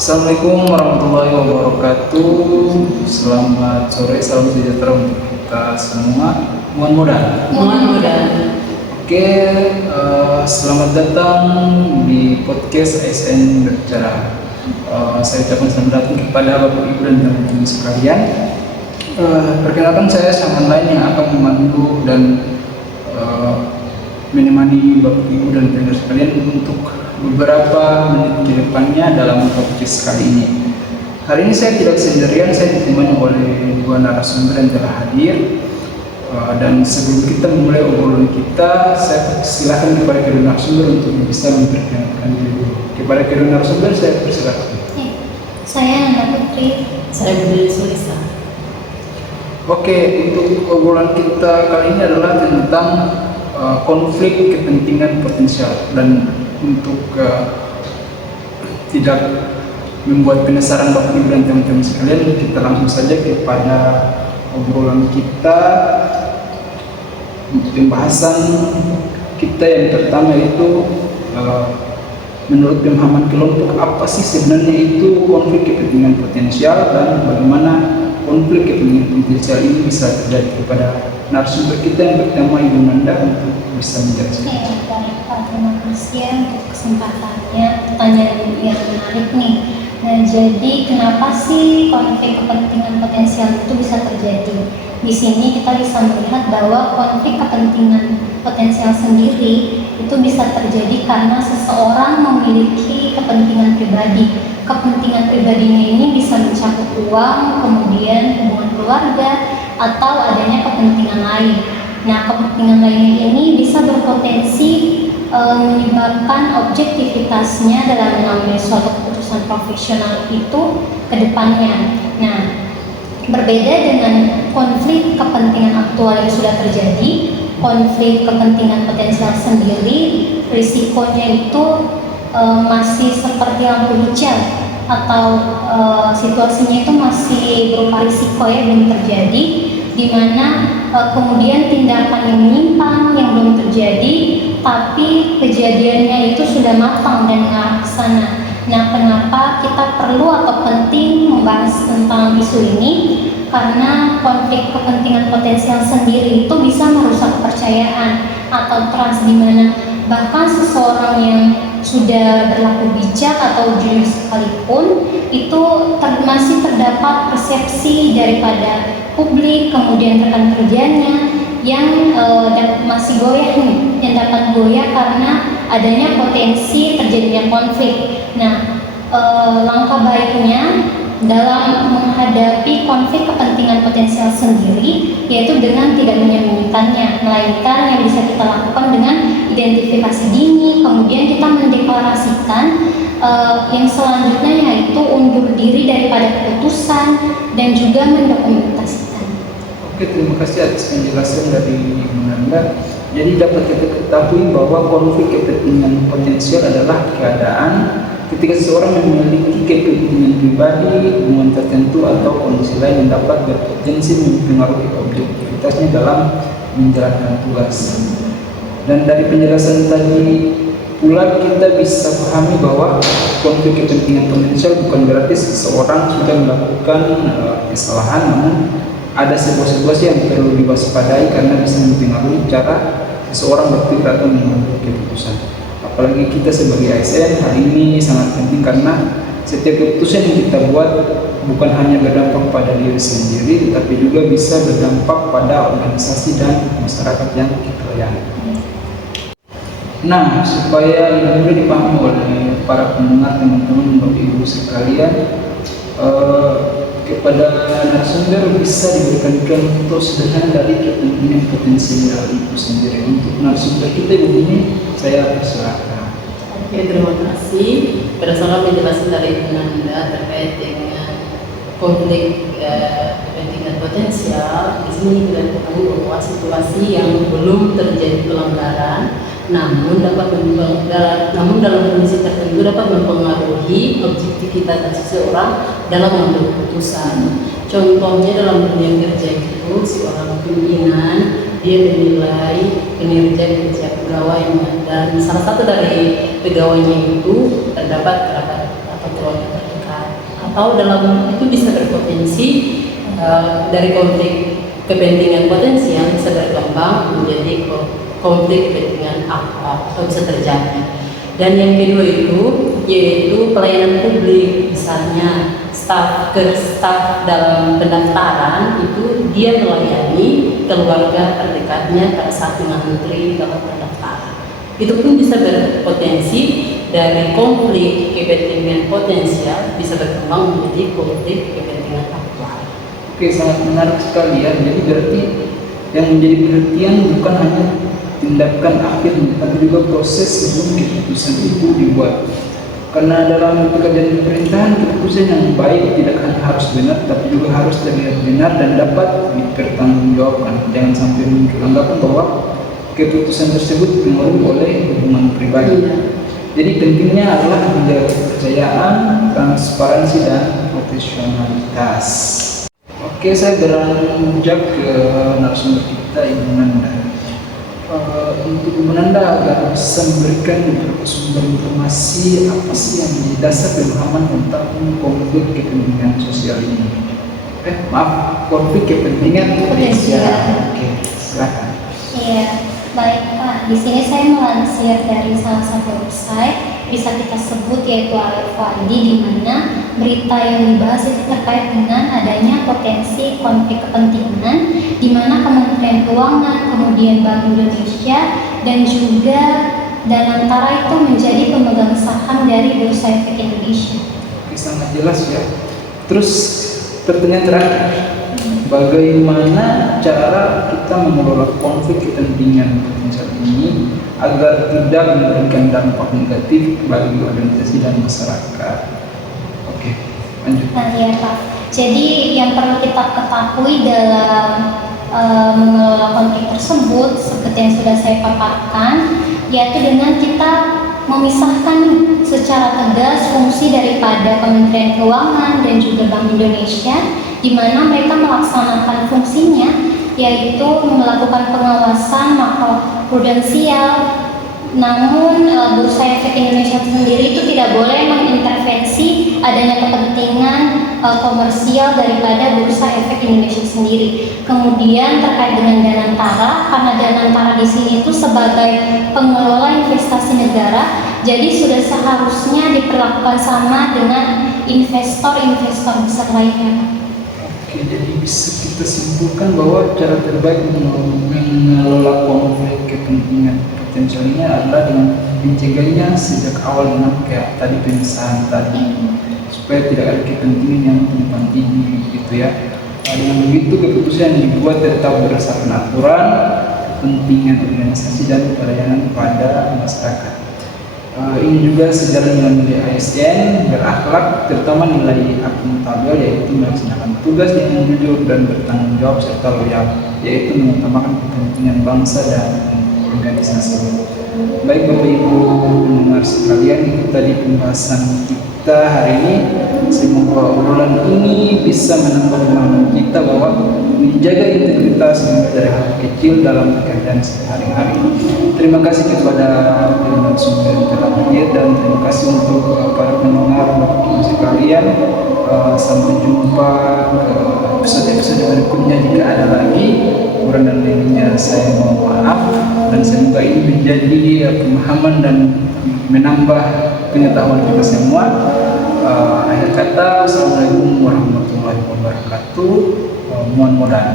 Assalamualaikum warahmatullahi wabarakatuh. Selamat sore, salam sejahtera untuk kita semua. Mohon mudah. Oke, selamat datang di podcast ASN Berbicara. Saya ucapkan selamat datang kepada Bapak Ibu dan teman-teman sekalian. Perkenalkan, saya Saman lain yang akan memandu dan menemani Bapak Ibu dan teman-teman sekalian untuk beberapa menit ke depannya dalam podcast kali ini. Hari ini saya tidak sendirian, saya ditemani oleh dua narasumber yang telah hadir. Dan sebelum kita memulai obrolan kita, saya silakan kepada kedua narasumber untuk bisa memperkenalkan diri dulu. Kepada kedua narasumber saya persilakan. Saya Nanda Putri. Saya Budi Sulisa. Oke, untuk obrolan kita kali ini adalah tentang konflik kepentingan potensial, dan untuk tidak membuat penasaran Bapak Ibu dan teman-teman sekalian, kita langsung saja kepada obrolan kita. Pembahasan kita yang pertama itu menurut pemahaman kelompok, apa sih sebenarnya itu konflik kepentingan potensial dan bagaimana konflik kepentingan potensial ini bisa terjadi. Kepada narasumber kita yang pertama, Ibu Nanda, untuk bisa menjelaskan. Baik Pak, terima kasih ya untuk kesempatannya, pertanyaan yang menarik nih. Nah, jadi kenapa sih konflik kepentingan potensial itu bisa terjadi? Di sini kita bisa melihat bahwa konflik kepentingan potensial sendiri itu bisa terjadi karena seseorang memiliki kepentingan pribadi. Kepentingan pribadinya ini bisa mencakup uang, kemudian hubungan keluarga, atau adanya kepentingan lain. Nah, kepentingan lainnya ini bisa berpotensi menyebabkan objektivitasnya dalam mengambil suatu keputusan profesional itu ke depannya. Nah, berbeda dengan konflik kepentingan aktual yang sudah terjadi, konflik kepentingan potensial sendiri risikonya itu masih seperti lampu hijau, atau situasinya itu masih berupa risiko ya, belum terjadi, di mana kemudian tindakan yang menyimpang yang belum terjadi tapi kejadiannya itu sudah matang dan mengarah ke sana. Nah, kenapa kita perlu atau penting membahas tentang isu ini? Karena konflik kepentingan potensial sendiri itu bisa merusak kepercayaan atau trust, di mana bahkan seseorang yang sudah berlaku bijak atau jujur sekalipun itu masih terdapat persepsi daripada publik, kemudian rekan kerjanya yang masih goyah nih, yang dapat goyah karena adanya potensi terjadinya konflik. Nah, langkah baiknya dalam menghadapi konflik kepentingan potensial sendiri yaitu dengan tidak menyembunyikannya, melainkan yang bisa kita lakukan dengan identifikasi dini, kemudian kita mendeklarasikan yang selanjutnya yaitu undur diri daripada keputusan dan juga mendokumentasikan. Oke, terima kasih atas penjelasan dari Ibu Nanda. Jadi dapat kita ketahui bahwa konflik kepentingan potensial adalah keadaan ketika seseorang memiliki kepentingan pribadi, hubungan tertentu, atau kondisi lain yang dapat berpotensi mempengaruhi objektivitasnya dalam menjalankan tugas. Dan dari penjelasan tadi pula kita bisa pahami bahwa konflik kepentingan potensial bukan berarti seseorang sudah melakukan kesalahan, namun ada sebuah situasi yang perlu diwaspadai karena bisa mempengaruhi cara seseorang berpikir atau mengambil keputusan. Apalagi kita sebagai ASN, hal ini sangat penting karena setiap keputusan yang kita buat bukan hanya berdampak pada diri sendiri, tetapi juga bisa berdampak pada organisasi dan masyarakat yang kita layani. Nah, supaya lebih mudah dipahami oleh para pendengar, teman-teman, Bapak Ibu sekalian, kepada narasumber bisa diberikan contoh sederhana dari kepentingan potensial itu sendiri. Untuk narasumber kita ini saya persilakan. Oke, terima kasih. Berdasarkan penjelasan dari Nanda terkait dengan konflik kepentingan potensial, di sini kita ketahui bahwa situasi yang belum terjadi pelanggaran, namun dalam kondisi tertentu dapat mempengaruhi objektivitas seseorang dalam mengambil keputusan. Contohnya dalam dunia kerja itu, seorang pimpinan dia menilai kinerja kerja pegawainya, dan salah satu dari pegawainya itu terdapat kerabat atau keluarga terdekat. atau dalam itu bisa berpotensi dari konflik kepentingan potensial bisa berkembang menjadi konflik kepentingan apa atau bisa terjadi. Dan yang kedua itu yaitu pelayanan publik, misalnya staf dalam pendaftaran itu dia melayani keluarga terdekatnya pada saat mengantri dalam pendaftaran. Itu pun bisa berpotensi dari konflik kepentingan potensial bisa berkembang menjadi konflik kepentingan aktual. Oke, sangat menarik sekali ya. Jadi berarti yang menjadi perhatian bukan hanya tindakan akhir, tapi juga proses sebelum keputusan itu dibuat. Karena dalam pekerjaan pemerintahan, keputusan yang baik tidak hanya harus benar, tapi juga harus terlihat benar dan dapat dipertanggungjawabkan. Jangan sampai muncul anggapan bahwa keputusan tersebut dipengaruhi oleh hubungan pribadi. Jadi pentingnya adalah menjaga kepercayaan, transparansi dan profesionalitas. Oke, saya beranjak ke narasumber kita, Ibu Nanda. Untuk Ibu Nanda agar bisa memberikan beberapa sumber informasi apa sih yang menjadi dasar pemahaman tentang konflik kepentingan sosial ini? Konflik kepentingan potensial. Oke, silakan. Iya, baik Pak. Di sini saya melansir dari salah satu website, bisa kita sebut yaitu RFID, di mana berita yang dibahas itu terkait dengan adanya potensi konflik kepentingan, di mana Kementerian Keuangan, kemudian Bank Indonesia, dan juga Danantara itu menjadi pemegang saham dari Bursa Efek Indonesia. Oke, sangat jelas ya. Terus pertanyaan terakhir, bagaimana cara kita mengelola konflik kepentingan potensial ini agar tidak memberikan dampak negatif bagi organisasi dan masyarakat? Oke, lanjut. Nah ya Pak, jadi yang perlu kita ketahui dalam mengelola konflik tersebut seperti yang sudah saya paparkan, yaitu dengan kita memisahkan secara tegas fungsi daripada Kementerian Keuangan dan juga Bank Indonesia, di mana mereka melaksanakan fungsinya yaitu melakukan pengawasan makroprudensial. Namun Bursa Efek Indonesia sendiri itu tidak boleh mengintervensi adanya kepentingan komersial daripada Bursa Efek Indonesia sendiri. Kemudian terkait dengan Danantara, karena Danantara di sini itu sebagai pengelola investasi negara, jadi sudah seharusnya diperlakukan sama dengan investor-investor besar lainnya. Oke, jadi bisa kita simpulkan bahwa cara terbaik untuk mengelola konflik kepentingan potensialnya adalah dengan mencegahnya sejak awal dengan kayak tadi pemisahan tadi, supaya tidak ada kepentingan yang tumpang tinggi gitu ya. Dengan begitu keputusan yang dibuat tetap berdasarkan aturan, kepentingan organisasi dan pelayanan kepada masyarakat. Ini juga sejalan dengan nilai ASN berakhlak, terutama nilai akuntabel, yaitu melaksanakan tugas dengan jujur dan bertanggung jawab serta loyal, yaitu mengutamakan kepentingan bangsa dan organisasi. Baik Bapak Ibu pendengar sekalian, itu tadi pembahasan kita hari ini. Semoga obrolan ini bisa menambah pemahaman kita bahwa menjaga integritas dari hal kecil dalam pekerjaan sehari-hari. Terima kasih kepada narasumber yang telah hadir dan terima kasih untuk para pendengar Bapak Ibu sekalian. Sampai jumpa ke episode-episode berikutnya. Jika ada lagi kurang dan lebihnya saya mohon maaf, dan semoga ini menjadi pemahaman dan menambah pengetahuan kita semua. Akhir kata, Assalamualaikum warahmatullahi wabarakatuh. Mohon modal.